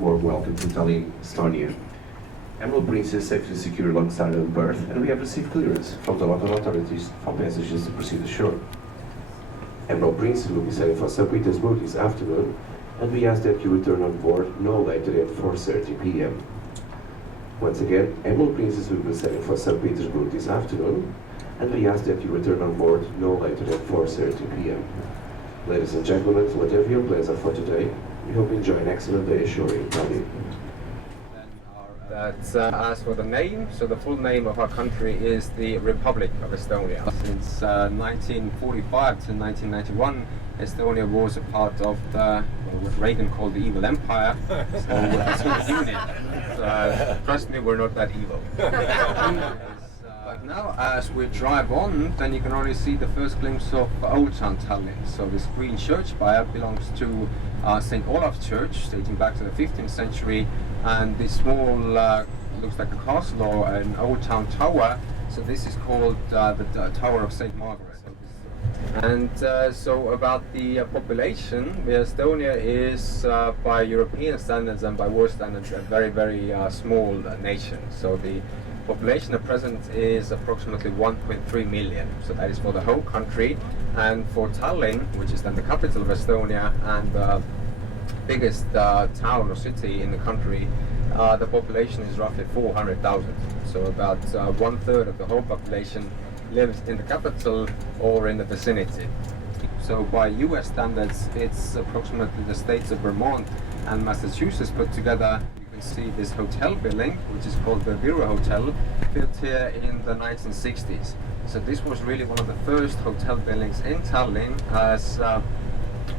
warm welcome to Tallinn, Estonia. Emerald Prince is safely secured alongside on berth, and we have received clearance from the local authorities for passengers to proceed ashore. Emerald Prince will be sailing for St. Petersburg this afternoon, and we ask that you return on board no later than 4:30 p.m. Once again, Emerald Princess will be sailing for St. Petersburg this afternoon, and we ask that you return on board no later than 4:30 p.m. Ladies and gentlemen, whatever your plans are for today, we hope you enjoy an excellent day ashore in Tallinn. As for the name, so the full name of our country is the Republic of Estonia. Since 1945 to 1991, Estonia was a part of what Reagan called the evil empire, so the Soviet Union. So, trust me, we're not that evil. But now, as we drive on, then you can already see the first glimpse of Old Town Tallinn. So this green church spire belongs to St. Olaf's Church, dating back to the 15th century, and this small, looks like a castle or an old town tower. So this is called the Tower of St. Margaret. And so about the population, Estonia is by European standards and by world standards a very, very small nation. So the population at present is approximately 1.3 million. So that is for the whole country. And for Tallinn, which is then the capital of Estonia and the biggest town or city in the country, the population is roughly 400,000. So about 1/3 of the whole population lives in the capital or in the vicinity. So by US standards, it's approximately the states of Vermont and Massachusetts put together. You can see this hotel building, which is called the Vira Hotel, built here in the 1960s. So this was really one of the first hotel buildings in Tallinn, as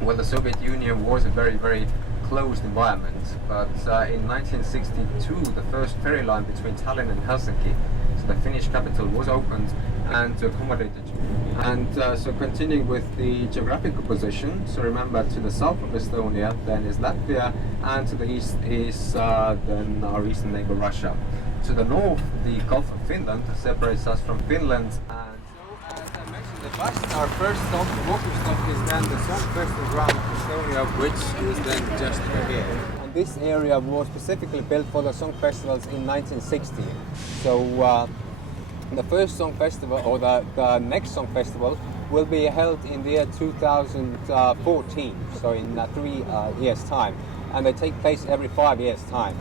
well, the Soviet Union was a very, very closed environment. But in 1962, the first ferry line between Tallinn and Helsinki, so the Finnish capital, was opened and to accommodate it. And so continuing with the geographical position, so remember, to the south of Estonia then is Latvia, and to the east is then our eastern neighbor Russia. To the north, the Gulf of Finland separates us from Finland. And so, as I mentioned, the bus, our first stop, the walking stop, is then the Song Festival ground of Estonia, which is then just here. And this area was specifically built for the song festivals in 1960. So the first song festival, or the next song festival, will be held in the year 2014, so in 3 years' time, and they take place every 5 years' time.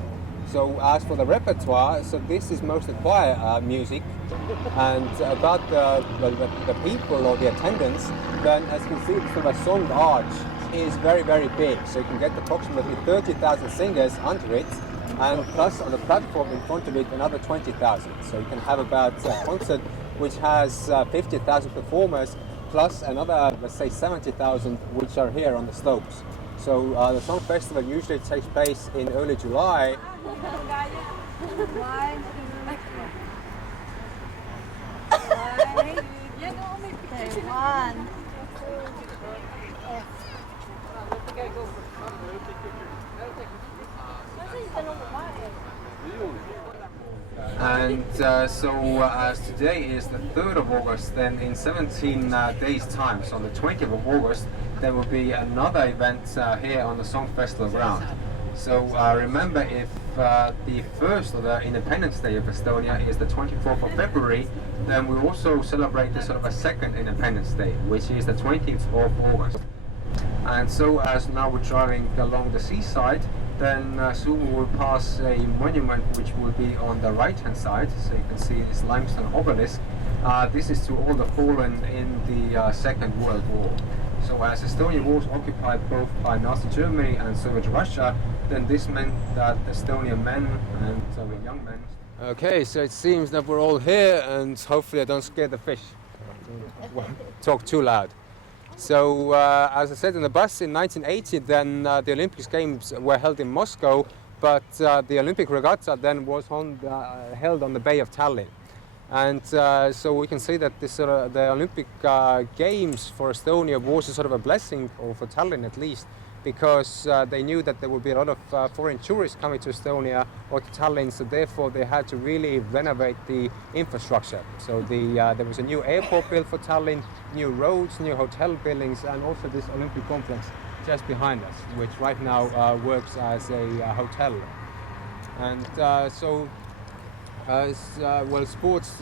So as for the repertoire, so this is mostly choir music, and about the people or the attendance, then as you can see, the sort of song arch is very, very big, so you can get approximately 30,000 singers under it, and plus on the platform in front of it another 20,000. So you can have about a concert which has 50,000 performers, plus another, let's say, 70,000 which are here on the slopes. So the song festival usually takes place in early July. And so as today is the 3rd of August, then in 17 days' time, so on the 20th of August, there will be another event here on the Song Festival ground. So remember, if the first of the Independence Day of Estonia is the 24th of February, then we also celebrate the sort of a second Independence Day, which is the 20th of August. And so as now we're driving along the seaside, then soon we will pass a monument which will be on the right hand side. So you can see this Limestone Obelisk. This is to all the fallen in the Second World War. So as Estonia was occupied both by Nazi Germany and Soviet Russia, then this meant that Estonian men and young men. Okay, so it seems that we're all here, and hopefully I don't scare the fish. Talk too loud. So, as I said in the bus, in 1980, then the Olympic Games were held in Moscow, but the Olympic regatta then was held on the Bay of Tallinn. And so we can say that the Olympic Games for Estonia was a sort of a blessing, or for Tallinn at least, because they knew that there would be a lot of foreign tourists coming to Estonia or to Tallinn, so therefore they had to really renovate the infrastructure. So there was a new airport built for Tallinn, new roads, new hotel buildings, and also this Olympic complex just behind us, which right now works as a hotel. And sports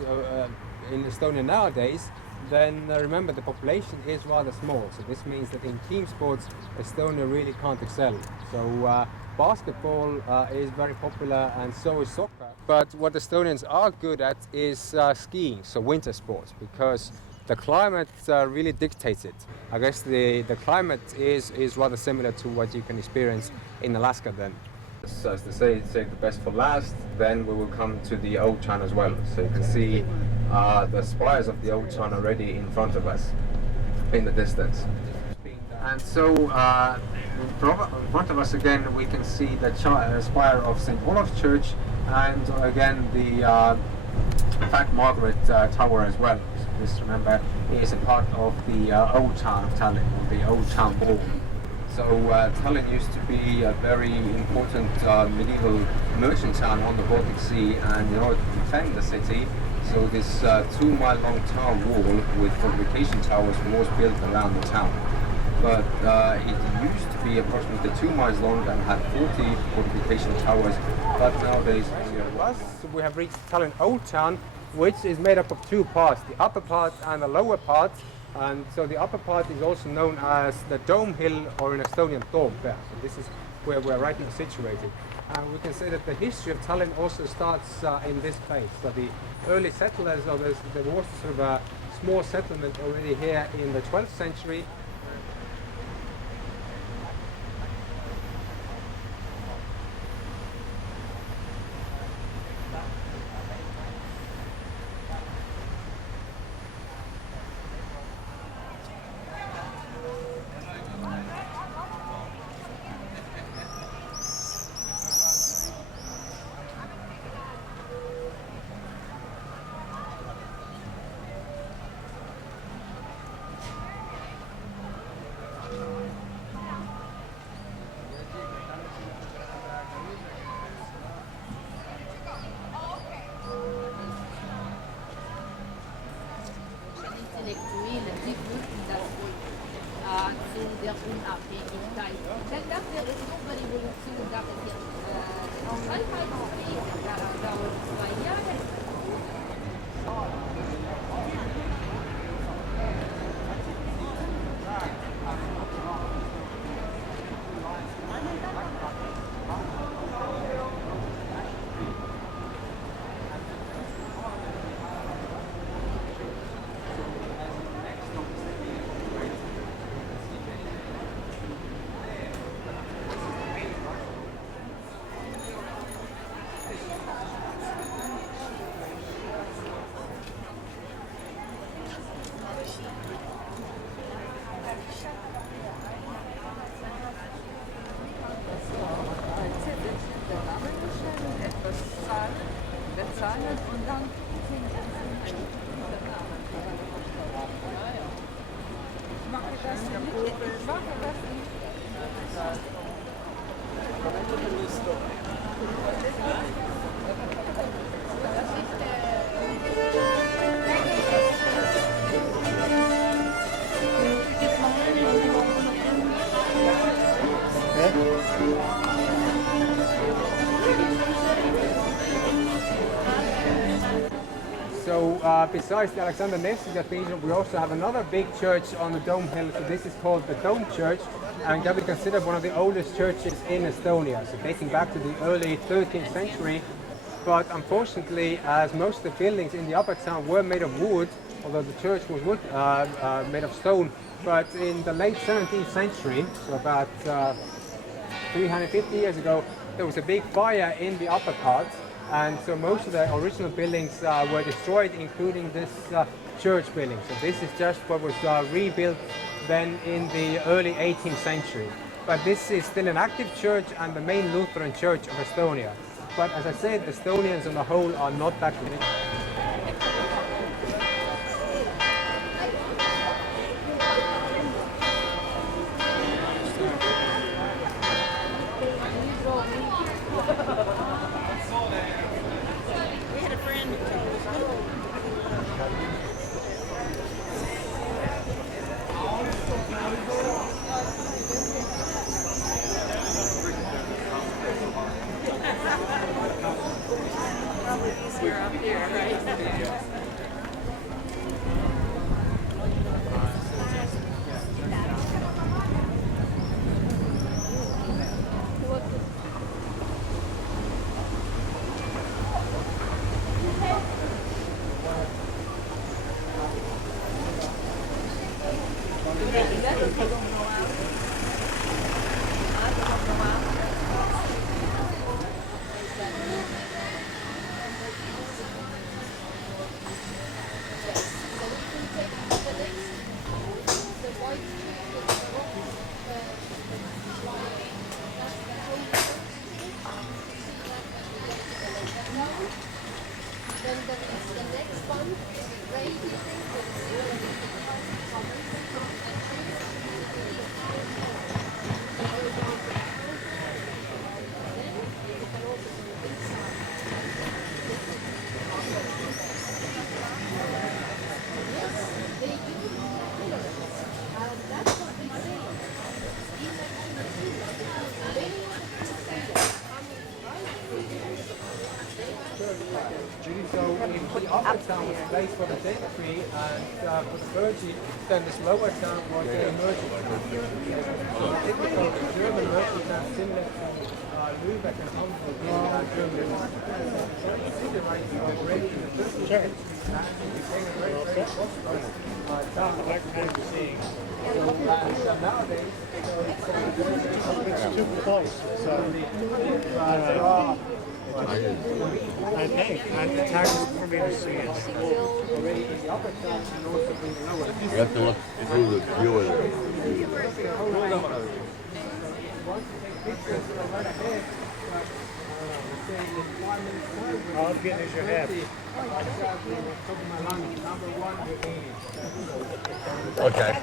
in Estonia nowadays, then remember the population is rather small. So this means that in team sports, Estonia really can't excel. So basketball is very popular, and so is soccer. But what Estonians are good at is skiing, so winter sports, because the climate really dictates it. I guess the climate is rather similar to what you can experience in Alaska then. So as they say, save the best for last, then we will come to the Old Town as well. So you can see the spires of the Old Town already in front of us, in the distance. And so in front of us again we can see the spire of St. Olaf's Church, and again the Fat Margaret Tower as well. So this, remember, is a part of the Old Town of Tallinn, or the Old Town Wall. So Tallinn used to be a very important medieval merchant town on the Baltic Sea, and in order to defend the city, so this 2-mile-long town wall with fortification towers was built around the town. But it used to be approximately 2 miles long and had 40 fortification towers, but nowadays we have reached Tallinn Old Town, which is made up of two parts, the upper part and the lower part. And so the upper part is also known as the Dome Hill, or in Estonian Toompea. So this is where we're right now situated. And we can say that the history of Tallinn also starts in this place. So the early settlers, or there was sort of a small settlement already here in the 12th century. zu der Unabhängigkeit. Denn das der Revolution gab es jetzt Freiheitskrieg, dauert 2 Jahre. Bezahlen und dann ich mache das nicht. So besides the Alexander Nevsky Cathedral, we also have another big church on the Dome Hill. So this is called the Dome Church, and can be considered one of the oldest churches in Estonia, so dating back to the early 13th century. But unfortunately, as most of the buildings in the upper town were made of wood, although the church was made of stone, but in the late 17th century, so about 350 years ago, there was a big fire in the upper part. And so most of the original buildings were destroyed, including this church building. So this is just what was rebuilt then in the early 18th century. But this is still an active church and the main Lutheran church of Estonia. But as I said, Estonians on the whole are not that religious. Probably easier up here, right? So the upper town was a place for the gentry, and for the clergy, then this lower town was the merchant town. Typical German merchant town, similar to Lübeck and Hamburg in Germany. The city rights were great in the first century, and it became a very, very prosperous town. And nowadays, It's too close. So, I think. It's hard for me to see it. already in the upper town and also in the lower. You have to look through the viewer there. All I'm getting is your head. Okay.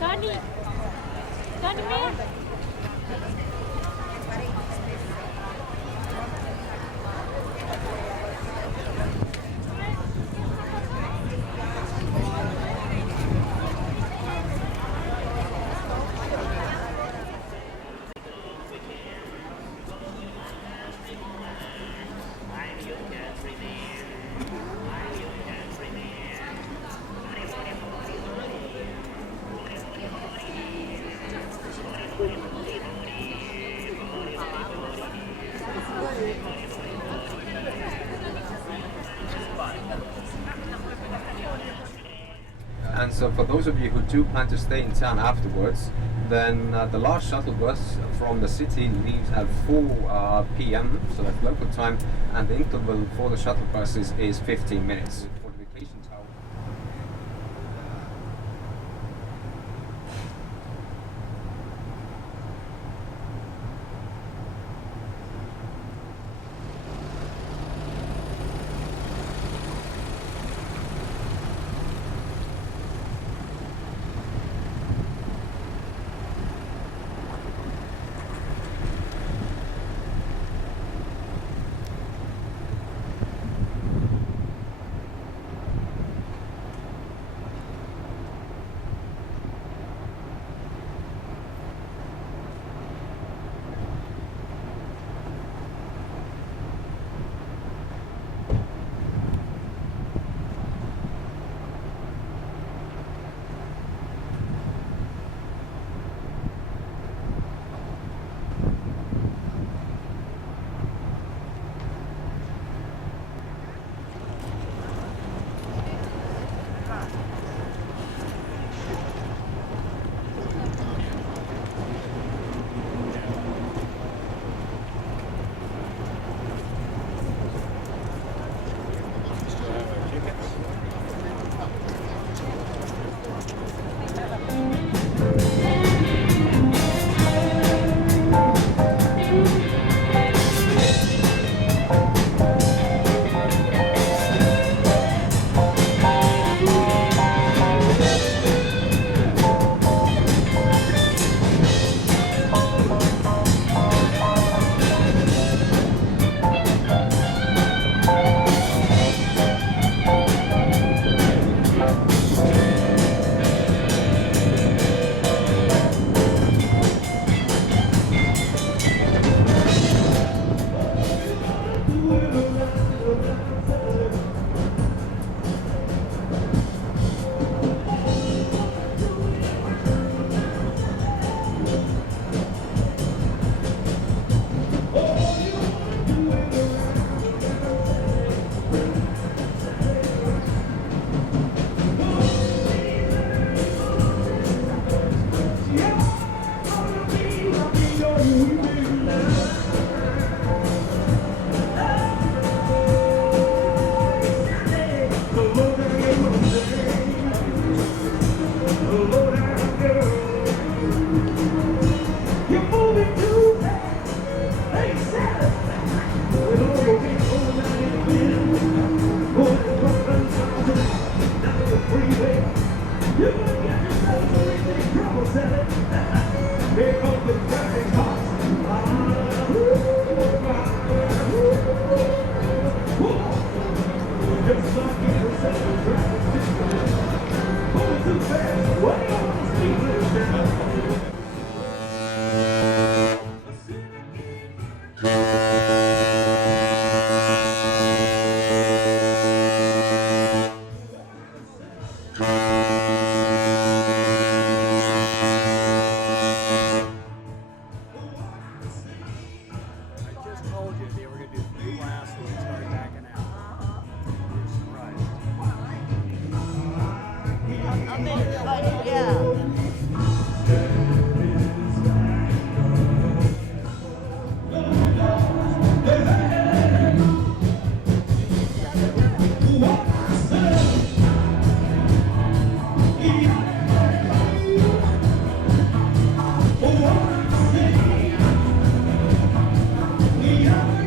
Dani, Dani mehr. And so for those of you who do plan to stay in town afterwards, then the last shuttle bus from the city leaves at 4 p.m, so that's local time, and the interval for the shuttle buses is 15 minutes. For the vacation tower.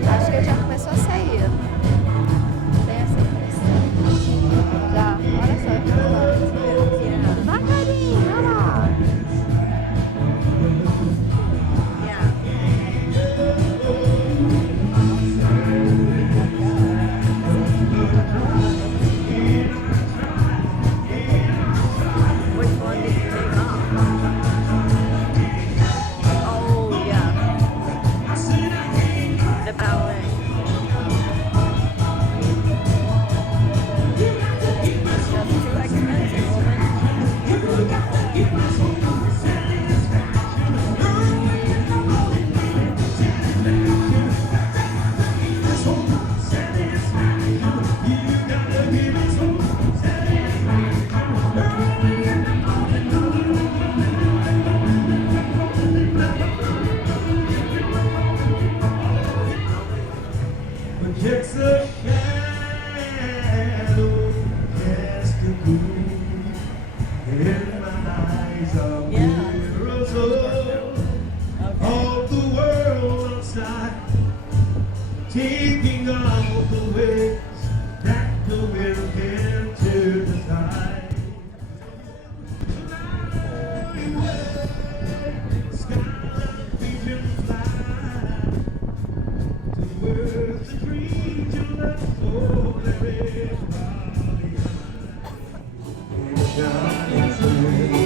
Acho que ele já começou a sair. Tem essa impressão. Já, olha só, eu tô lá. Devagarinho, olha lá. Yeah. Which one did you take off? Oh, yeah. The ballet. Just too expensive, woman. Projects a shadow, cast a gloom in my eyes of mirrors of the world outside, taking all the ways that the wind can turn the tide. Skyline vision fly towards the creature that's so very far behind. In shining spring,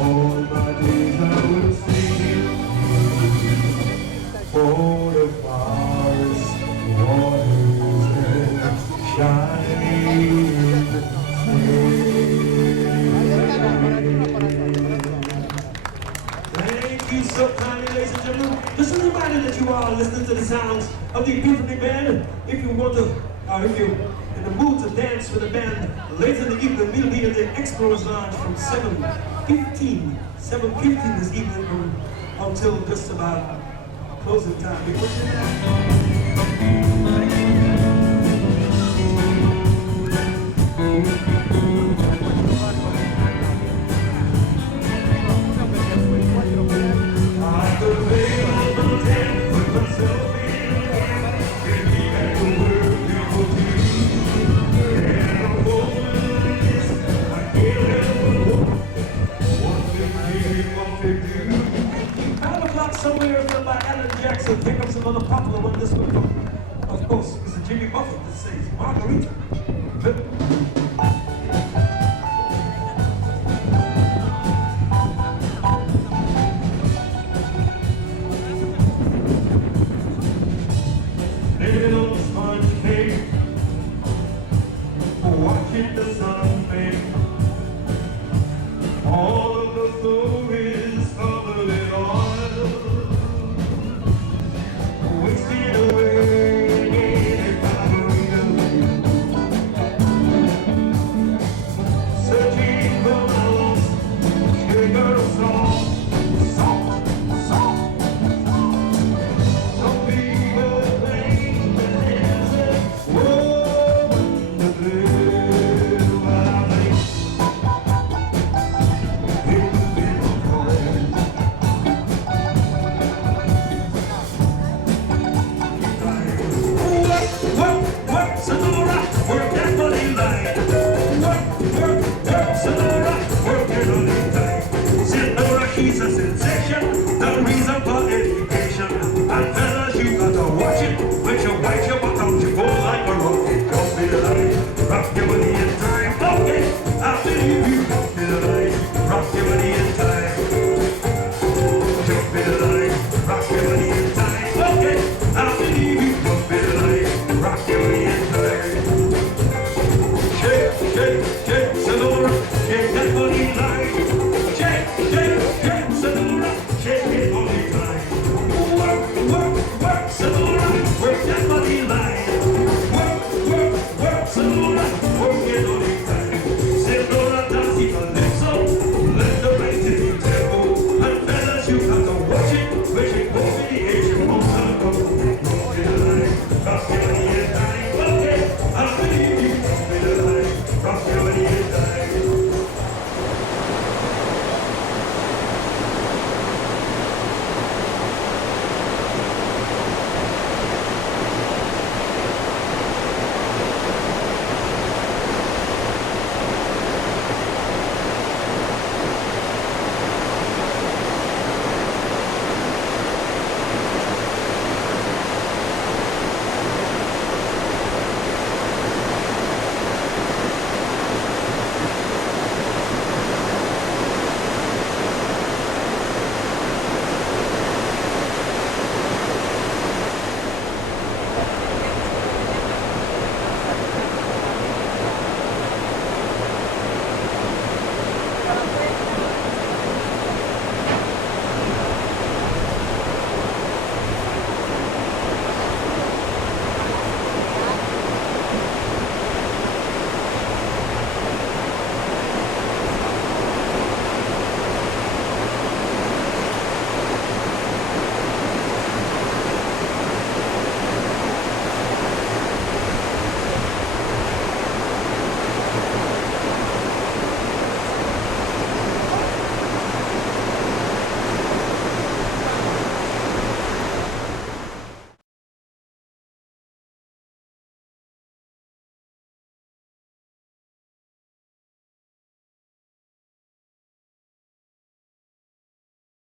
all my days I will sing for the forest waters and shining in the Thank you so kindly, ladies and gentlemen. Just a reminder that you are listening to the sounds of the Epiphany Band. If you want to, if you're in the mood to dance with the band later in the evening, we'll be in the Explorers Lounge from 7:15 this evening until just about closing time. Somewhere filled by Alan Jackson, pick up some other popular one this week. Of course, Mr. Jimmy Buffett that says Margarita.